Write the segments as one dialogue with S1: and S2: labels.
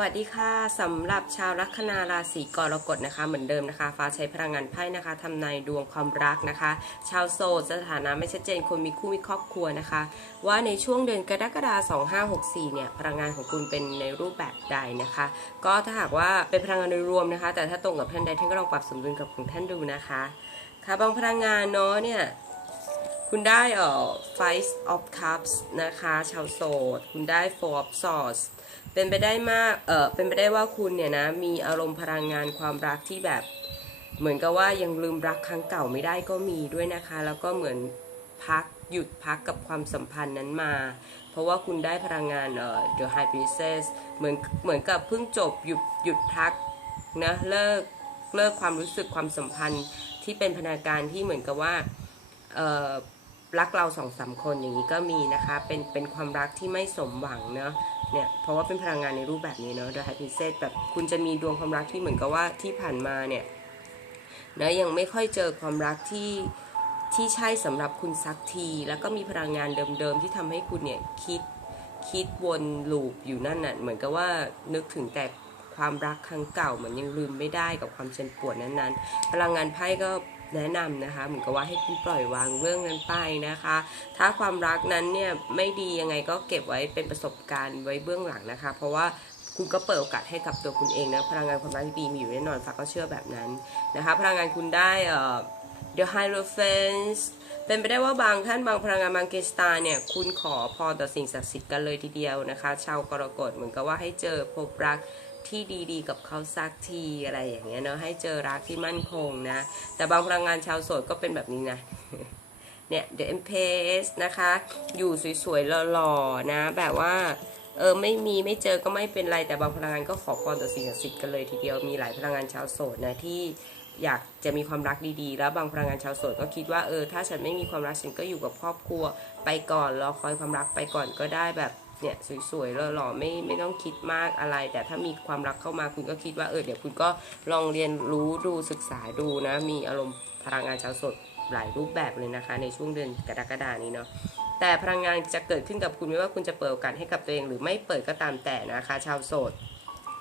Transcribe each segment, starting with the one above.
S1: วัสดีค่ะสำหรับชาวลัคนาราศีกรกฎนะคะ เหมือนเดิมนะคะ ฟ้าใช้พลังงานไพ่นะคะทำนายดวงความรักนะคะ ชาวโสดสถานะไม่ชัดเจนคนมีคู่มีครอบครัวนะคะ ว่าในช่วงเดือนกรกฎาคม2564 เนี่ยพลังงานของคุณเป็นในรูปแบบใดนะคะ ก็ถ้าหากว่าเป็นพลังงานโดยรวมนะคะ แต่ถ้าตรงกับท่านใดท่านก็ลองปรับสมดุลกับของท่านดูนะคะค่ะบางพลังงานเนาะเนี่ยคุณได้เอ่อ Five of Cups นะคะ ชาวโสด คุณได้ Four of Swords เป็นไปได้มาก เออเป็นไปได้ว่าคุณเนี่ยนะมีอารมณ์พลังงานความรักที่แบบ เหมือนกับว่ายังลืมรักครั้งเก่าไม่ได้ก็มีด้วยนะคะ แล้วก็เหมือนพักหยุดพักกับความสัมพันธ์นั้นมา เพราะว่าคุณได้พลังงานเอ่อ The High Priestess เหมือนเหมือนกับเพิ่งจบหยุดหยุดพักนะเลิกเลิกความรู้สึกความสัมพันธ์ที่เป็นพนาการที่เหมือนกับว่าเอ่อ รักเราสองสามคนอย่างนี้ก็มีนะคะ เป็นเป็นความรักที่ไม่สมหวังเนาะเนี่ยเพราะว่าเป็นพลังงานในรูปแบบนี้เนาะ The High Priestess แบบคุณจะมีดวงความรักที่เหมือนกับว่าที่ผ่านมาเนี่ยนะยังไม่ค่อยเจอความรักที่ที่ใช่สำหรับคุณสักที แล้วก็มีพลังงานเดิมๆที่ทำให้คุณเนี่ยคิดคิดวนลูปอยู่นั่นน่ะเหมือนกับว่านึกถึงแต่ ความรักครั้งเก่าเหมือนยังลืมไม่ได้กับความเจ็บปวดนั้นๆ พลังงานไพ่ก็แนะนำนะคะเหมือนกับว่าให้คุณปล่อยวางเรื่องนั้นไปนะคะ ถ้าความรักนั้นเนี่ยไม่ดียังไงก็เก็บไว้เป็นประสบการณ์ไว้เบื้องหลังนะคะ เพราะว่าคุณก็เปิดโอกาสให้กับตัวคุณเองนะพลังงานความรักที่ดีมีอยู่แน่นอนฝากก็เชื่อแบบนั้นนะคะ พลังงานคุณได้เอ่อ The Hierophant เป็นไปได้ว่าบางท่านบางพลังงานบางเกสตาเนี่ยคุณขอพรต่อสิ่งศักดิ์สิทธิ์กันเลยทีเดียวนะคะ ชาวกรกฎเหมือนกับว่าให้เจอพบรัก ที่ดีๆ กับเขาสักทีอะไรอย่างเงี้ยเนาะให้เจอรักที่มั่นคงนะ แต่บางพลังงานชาวโสดก็เป็นแบบนี้นะเนี่ย The Empress นะคะ อยู่สวยๆหล่อๆนะ แบบว่าเออไม่มีไม่เจอก็ไม่เป็นไรแต่บางพลังงานก็ขอพรต่อสิ่งศักดิ์สิทธิ์กันเลยทีเดียวมีหลายพลังงานชาวโสดนะที่อยากจะมีความรักดีๆ แล้วบางพลังงานชาวโสดก็คิดว่าเออถ้าฉันไม่มีความรักฉันก็อยู่กับครอบครัวไปก่อนรอคอยความรักไปก่อนก็ได้แบบ เนี่ยสวยๆหล่อๆไม่ไม่ต้องคิดมากอะไร แต่ถ้ามีความรักเข้ามาคุณก็คิดว่าเออเดี๋ยวคุณก็ลองเรียนรู้ดูศึกษาดูนะ มีอารมณ์พลังงานชาวสดหลายรูปแบบเลยนะคะ ในช่วงเดือนกรกฎานี้เนาะแต่พลังงานจะเกิดขึ้นกับคุณไม่ว่าคุณจะเปิดโอกาสให้กับตัวเองหรือไม่เปิดก็ตามแต่นะคะ ชาวโสด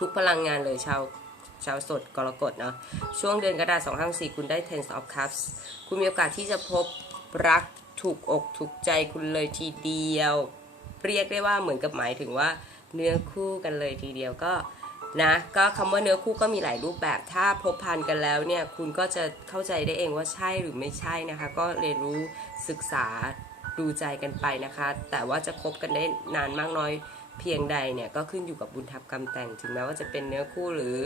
S1: ทุกพลังงานเลยชาวชาวสดกรกฎเนาะช่วงเดือนกรกฎาคม254 คุณได้ Ten of Cups คุณมีโอกาสที่จะพบรักถูกอกถูกใจคุณเลยทีเดียว เรียกได้ว่าเหมือนกับหมายถึงว่าเนื้อคู่กันเลยทีเดียวก็นะก็คำว่าเนื้อคู่ก็มีหลายรูปแบบ ถ้าพบพันกันแล้วเนี่ยคุณก็จะเข้าใจได้เองว่าใช่หรือไม่ใช่นะคะ ก็เรียนรู้ศึกษาดูใจกันไปนะคะ แต่ว่าจะคบกันได้นานมากน้อยเพียงใดเนี่ยก็ขึ้นอยู่กับบุญทับกรรมแต่งถึงแม้ว่าจะเป็นเนื้อคู่หรือ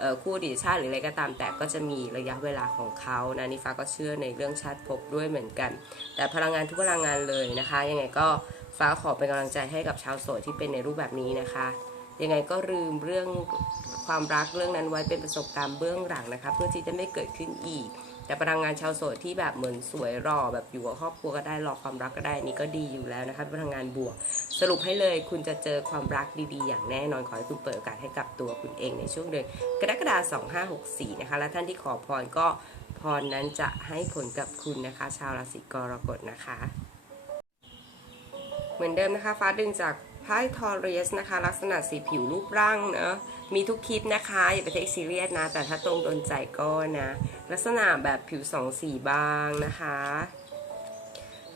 S1: อคู่ดีชาติหรืออะไรก็ตามแต่ก็จะมีระยะเวลาของเขานะนิฟ้าก็เชื่อในเรื่องชาติภพด้วยเหมือนกัน แต่พลังงานทุกพลังงานเลยนะคะ ยังไงก็ ฟ้าขอเป็นกำลังใจให้กับชาวโสดที่เป็นในรูปแบบนี้นะคะ ยังไงก็ลืมเรื่องความรักเรื่องนั้นไว้เป็นประสบการณ์เบื้องหลังนะคะ เพื่อที่จะไม่เกิดขึ้นอีก แต่พลังงานชาวโสดที่แบบเหมือนสวยรอแบบอยู่กับครอบครัวก็ได้รอความรักก็ได้นี่ก็ดีอยู่แล้วนะคะพลังงานบวก สรุปให้เลยคุณจะเจอความรักดีๆ อย่างแน่นอนขอให้คุณเปิดโอกาสให้กับตัวคุณเองในช่วงเดือนกรกฎาคม2564นะคะและท่านที่ขอพรก็พรนั้นจะให้ผลกับคุณนะคะ ชาวราศีกรกฎนะคะ เหมือนเดิมนะคะฟ้าดึงจากไพ่ทอรีสนะคะ ลักษณะสีผิวรูปร่างเนอะมีทุกคลิปนะคะ อย่าไปเทคซีเรียสนะ แต่ถ้าตรงโดนใจก็นะ ลักษณะแบบผิวสองสีบางนะคะ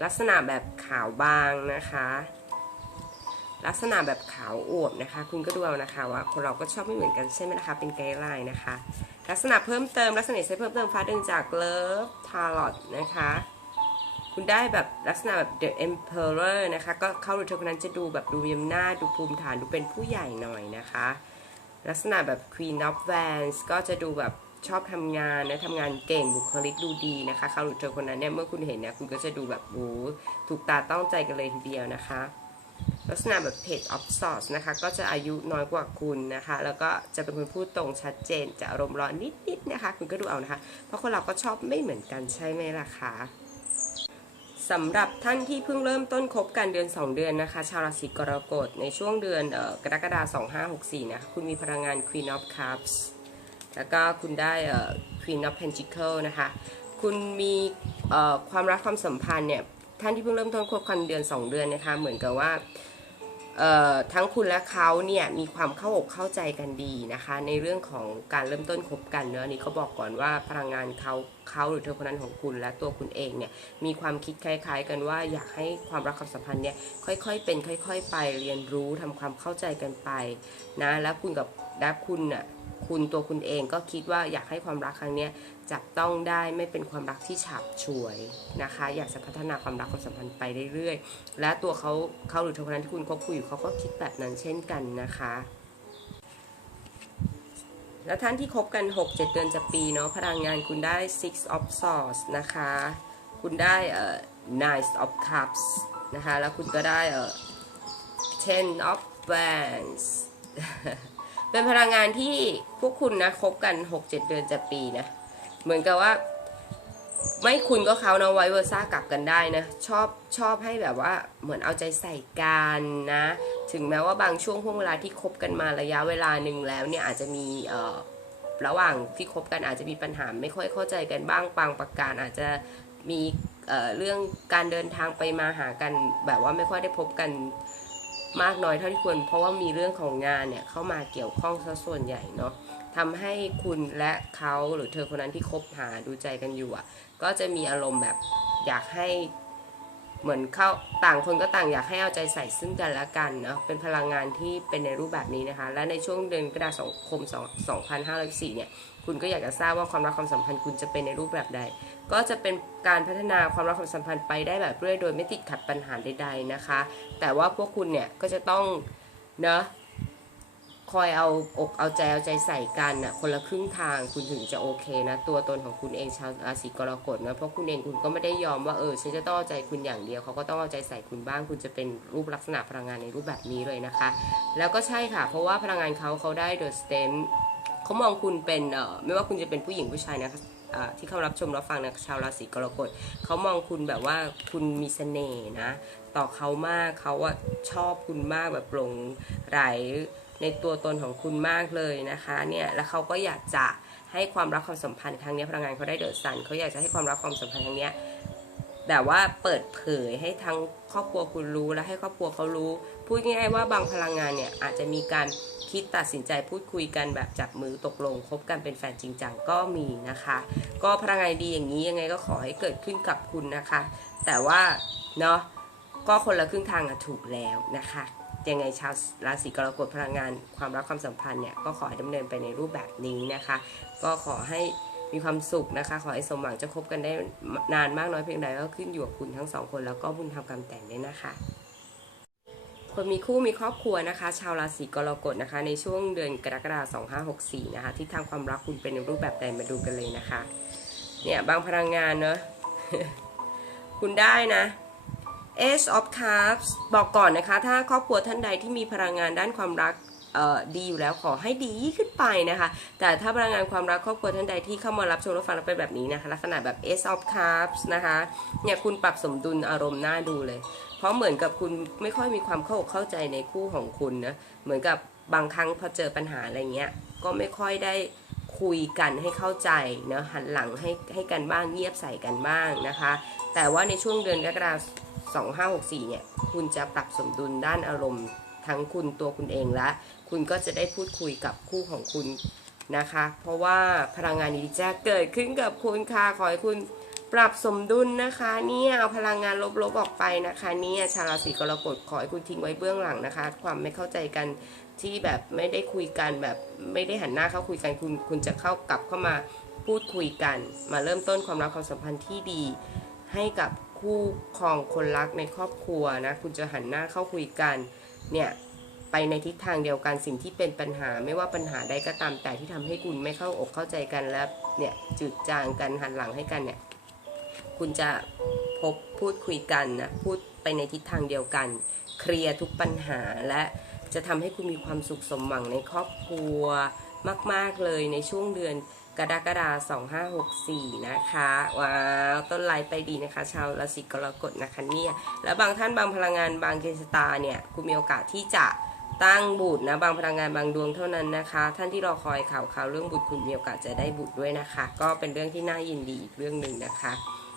S1: ลักษณะแบบขาวบางนะคะ ลักษณะแบบขาวอวบนะคะ คุณก็ดูเอานะคะว่าคนเราก็ชอบไม่เหมือนกันใช่ไหมนะคะ เป็นไกด์ไลน์นะคะ ลักษณะเพิ่มเติมลักษณะใช้เพิ่มเติมฟ้าดึงจากเลิฟทาร์ลอตนะคะ คุณได้แบบลักษณะแบบ The Emperor นะคะ ก็เข้าดูเธอคนนั้นจะดูแบบดูมีอำนาดูภูมิฐานดูเป็นผู้ใหญ่หน่อยนะคะ ลักษณะแบบ Queen of Wands ก็จะดูแบบชอบทำงานนะทำงานเก่งบุคลิกดูดีนะคะเขาหรือเธอคนนั้นเนี่ยเมื่อคุณเห็นเนี่ยคุณก็จะดูแบบโอ้โหถูกตาต้องใจกันเลยทีเดียวนะคะ ลักษณะแบบ Page of Swords นะคะ ก็จะอายุน้อยกว่าคุณนะคะ แล้วก็จะเป็นคนพูดตรงชัดเจนจะอารมณ์ร้อนนิดๆนะคะ คุณก็ดูเอานะคะ เพราะคนเราก็ชอบไม่เหมือนกันใช่ไหมล่ะคะ สำหรับท่านที่เพิ่งเริ่มต้นคบกันเดือน 2 เดือนนะคะ ชาวราศีกรกฎในช่วงเดือนออกรกฎาคม2564นะคะคุณมีพลังงาน Queen of Cups แล้วก็คุณได้เอ่อ Queen of Pentacles นะคะ คุณมีความรักความสัมพันธ์เนี่ย ท่านที่เพิ่งเริ่มต้นคบกันเดือน 2 เดือนนะคะ เหมือนกับว่า ทั้งคุณและเขาเนี่ยมีความเข้าอกเข้าใจกันดีนะคะ ในเรื่องของการเริ่มต้นคบกันเนอะอันนี้เขาบอกก่อนว่าพลังงานเขาเขาหรือเธอคนนั้นของคุณและตัวคุณเองเนี่ยมีความคิดคล้าย ๆ กันว่าอยากให้ความรักความสัมพันธ์เนี่ยค่อยๆเป็นค่อย ๆ ไปเรียนรู้ทำความเข้าใจกันไปนะแล้วคุณกับและคุณน่ะคุณตัวคุณเองก็คิดว่าอยากให้ความรักครั้งเนี้ย จับต้องได้ไม่เป็นความรักที่ฉับฉวยนะคะ อยากจะพัฒนาความรักความสัมพันธ์ไปเรื่อยๆ และตัวเขาเขาหรือเธอคนนั้นที่คุณคบคุยอยู่เขาก็คิดแบบนั้นเช่นกันนะคะ แล้วท่านที่คบกัน 6-7 เดือนจะปีเนาะพลังงานคุณได้ six of swords นะคะ คุณได้เอ่อ nine of cups นะคะ แล้วคุณก็ได้เอ่อ ten of wands เป็นพลังงานที่พวกคุณนะคบกัน 6-7 เดือนจะปีนะ เหมือนกับว่า ไม่คุณก็เขานะไว้เวอร์ซ่ากลับกันได้นะ ชอบชอบให้แบบว่าเหมือนเอาใจใส่กันนะ ถึงแม้ว่าบางช่วงห่วงเวลาที่คบกันมาระยะเวลาหนึ่งแล้วเนี่ยอาจจะมีเอ่อระหว่างที่คบกันอาจจะมีปัญหาไม่ค่อยเข้าใจกันบ้างบางประการอาจจะมีเอ่อเรื่องการเดินทางไปมาหากันแบบว่าไม่ค่อยได้พบกันมากน้อยเท่าที่ควร เพราะว่ามีเรื่องของงานเนี่ยเข้ามาเกี่ยวข้องซะส่วนใหญ่เนาะ ทำให้คุณและเขาหรือเธอคนนั้นที่คบหาดูใจกันอยู่อะ ก็จะมีอารมณ์แบบอยากให้เหมือนเข้าต่างคนก็ต่างอยากให้เอาใจใส่ซึ่งกันและกันเนาะเป็นพลังงานที่เป็นในรูปแบบนี้นะคะ และในช่วงเดือนกรกฎาคม2504เนี่ยคุณก็อยากจะทราบว่าความรักความสัมพันธ์คุณจะเป็นในรูปแบบใด ก็จะเป็นการพัฒนาความรักความสัมพันธ์ไปได้แบบเรื่อยโดยไม่ติดขัดปัญหาใดๆนะคะ แต่ว่าพวกคุณเนี่ยก็จะต้องเนาะ คอยเอาอกเอาใจเอาใจใส่กันน่ะคนละครึ่งทางคุณถึงจะโอเคนะตัวตนของคุณเองชาวราศีกรกฎนะเพราะคุณเองคุณก็ไม่ได้ยอมว่าเออฉันจะต้องเอาใจคุณอย่างเดียวเขาก็ต้องเอาใจใส่คุณบ้าง คุณจะเป็นรูปลักษณะพลังงานในรูปแบบนี้เลยนะคะ แล้วก็ใช่ค่ะ เพราะว่าพลังงานเขาเขาได้เดอะสเตนเขามองคุณเป็นเออไม่ว่าคุณจะเป็นผู้หญิงผู้ชายนะคะที่เขารับชมรับฟังนะชาวราศีกรกฎเขามองคุณแบบว่าคุณมีเสน่ห์นะ ต่อเขามากเขาอะชอบคุณมากแบบหลงไหล ในตัวตนของคุณมากเลยนะคะเนี่ยแล้วเขาก็อยากจะให้ความรักความสัมพันธ์ครั้งนี้พลังงานเขาได้เดือดสันเขาอยากจะให้ความรักความสัมพันธ์ครั้งนี้แบบว่าเปิดเผยให้ทั้งครอบครัวคุณรู้และให้ครอบครัวเขารู้ พูดง่ายๆว่าบางพลังงานเนี่ยอาจจะมีการคิดตัดสินใจพูดคุยกันแบบจับมือตกลงคบกันเป็นแฟนจริงจังก็มีนะคะ ก็พลังงานดีอย่างนี้ยังไงก็ขอให้เกิดขึ้นกับคุณนะคะ แต่ว่าเนาะก็คนละครึ่งทางอะถูกแล้วนะคะ ยังไงชาวราศีกรกฎพลังงาน ความรักความสัมพันธ์เนี่ยก็ขอให้ดำเนินไปในรูปแบบนี้นะคะ ก็ขอให้มีความสุขนะคะ ขอให้สมหวังจะคบกันได้นานมากน้อยเพียงใดก็ขึ้นอยู่กับคุณทั้งสองคนแล้วก็บุญทำกรรมแต่งด้วยนะคะคนมีคู่มีครอบครัวนะคะ ชาวราศีกรกฎนะคะ ในช่วงเดือนกรกฎาคม2564 นะคะที่ทางความรักคุณเป็นในรูปแบบใดมาดูกันเลยนะคะ เนี่ยบางพลังงานเนอะคุณได้นะ Ace of Cups บอกก่อนนะคะ ถ้าครอบครัวท่านใดที่มีพลังงานด้านความรักดีอยู่แล้วขอให้ดีขึ้นไปนะคะ แต่ถ้าพลังงานความรักครอบครัวท่านใดที่เข้ามารับชมรับฟังแล้วเป็นแบบนี้นะคะ ลักษณะแบบ Ace of Cups นะคะเนี่ยคุณปรับสมดุลอารมณ์น่าดูเลย เพราะเหมือนกับคุณไม่ค่อยมีความเข้าอกเข้าใจในคู่ของคุณนะเหมือนกับบางครั้งพอเจอปัญหาอะไรเงี้ยก็ไม่ค่อยได้คุยกันให้เข้าใจนะหันหลังให้ให้กันบ้างเงียบใส่กันบ้างนะคะ แต่ว่าในช่วงเดือนกรกฎาคม 2564 เนี่ย คุณจะปรับสมดุลด้านอารมณ์ ทั้งคุณตัวคุณเองและ คุณก็จะได้พูดคุยกับคู่ของคุณนะคะ เพราะว่าพลังงานดีจะเกิดขึ้นกับคุณค่ะ ขอให้คุณปรับสมดุลนะคะเนี่ยเอาพลังงานลบๆออกไปนะคะเนี่ยชาวราศีกรกฎขอให้คุณทิ้งไว้เบื้องหลังนะคะ ความไม่เข้าใจกันที่แบบไม่ได้คุยกันแบบไม่ได้หันหน้าเข้าคุยกันคุณคุณจะเข้ากลับเข้ามาพูดคุยกัน มาเริ่มต้นความรักความสัมพันธ์ที่ดีให้กับ คู่ครองคนรักในครอบครัวนะคุณจะหันหน้าเข้าคุยกันเนี่ยไปในทิศทางเดียวกันสิ่งที่เป็นปัญหาไม่ว่าปัญหาใดก็ตามแต่ที่ทำให้คุณไม่เข้าอกเข้าใจกันและเนี่ยจืดจางกันหันหลังให้กันเนี่ยคุณจะพบพูดคุยกันนะพูดไปในทิศทางเดียวกัน เคลียร์ทุกปัญหาและจะทำให้คุณมีความสุขสมหวังในครอบครัวมาก ๆเลยในช่วงเดือน กรกฎาคม2564 นะคะ ว้าว ต้นไลไปดีนะคะ ชาวราศีกรกฎนะคะเนี่ยแล้วบางท่านบางพลังงานบางเกณฑ์ชะตาเนี่ยคุณมีโอกาสที่จะตั้งบุตรนะบางพลังงานบางดวงเท่านั้นนะคะ ท่านที่รอคอยข่าวข่าวเรื่องบุตรคุณมีโอกาสจะได้บุตรด้วยนะคะ ก็เป็นเรื่องที่น่ายินดีอีกเรื่องหนึ่งนะคะ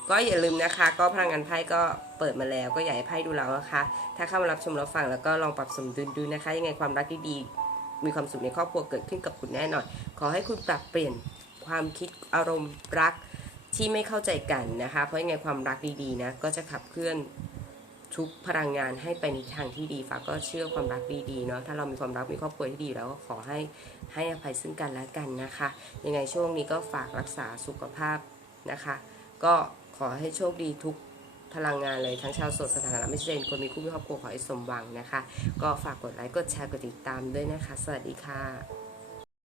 S1: ก็อย่าลืมนะคะ ก็พลังงานไพ่ก็เปิดมาแล้วก็อยากให้ไพ่ดูแล้วนะคะ ถ้าเข้ามารับชมรับฟังแล้วก็ลองปรับสมดุลดูนะคะ ยังไงความรักดีๆมีความสุขในครอบครัวเกิดขึ้นกับคุณแน่นอน ขอให้คุณปรับเปลี่ยน ความคิดอารมณ์รักที่ไม่เข้าใจกันนะคะ เพราะยังไงความรักดีๆนะก็จะขับเคลื่อนทุกพลังงานให้ไปในทางที่ดีฝากก็เชื่อความรักดีๆเนาะถ้าเรามีความรักมีครอบครัวที่ดีแล้วก็ขอให้ให้อภัยซึ่งกันและกันนะคะ ยังไงช่วงนี้ก็ฝากรักษาสุขภาพนะคะ ก็ขอให้โชคดีทุกพลังงานเลยทั้งชาวโสดสถานะไม่เจนคนมีคู่มีครอบครัวขอให้สมหวังนะคะ ก็ฝากกดไลค์กดแชร์กดติดตามด้วยนะคะ สวัสดีค่ะ